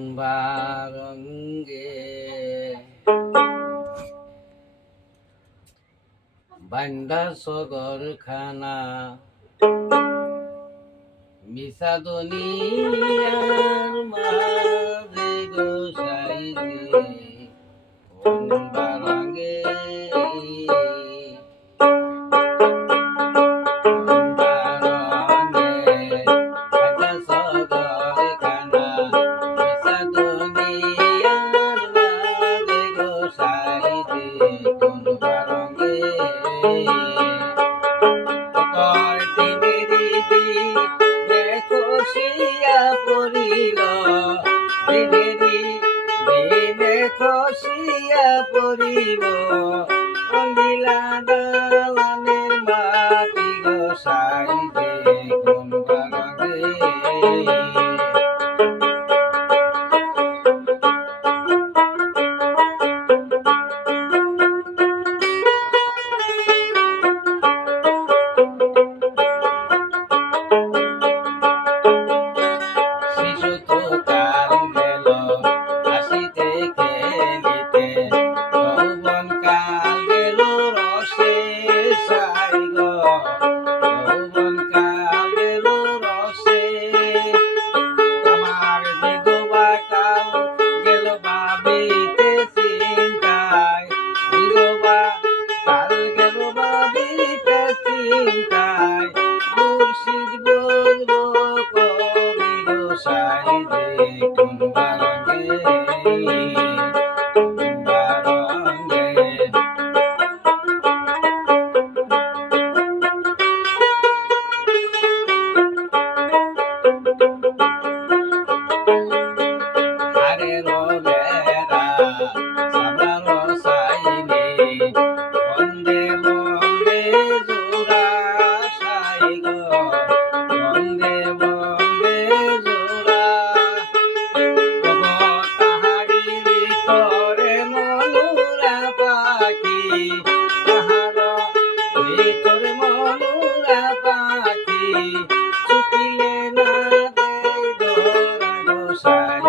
বারঙ্গে বান্দা সগর খানা মিশা দুনিয়ার মাঝে গোসাই যে কোন বারঙ্গে খসিয়া পড়িব রঙ্গিলা দালানের মাটি গোসাই যে কোন বারঙ্গে শিশু তো কাল গেল হাসিতে খেলিতে যৌবন কাল গেল রসে সাই গো যৌবন কাল গেল রসে আমার বিধবা কাল গেল ভাবিতে চিন্তায় বিধবা কাল গেল ভাবিতে চিন্তায় মুর্শিদ বলবো কবি গোসাই যে কোন বারঙ্গে বারঙ্গে আরে রোলেরা সাবার সাইনে বন্দে বন্দে জোড়া সাই গো বন্দে বন্দে জোড়া তাহারি ভিতরে মনুরা পাখি তাহার ভিতরে মনুরা পাখি ছুটিলে না দেয় ধরা গোসাই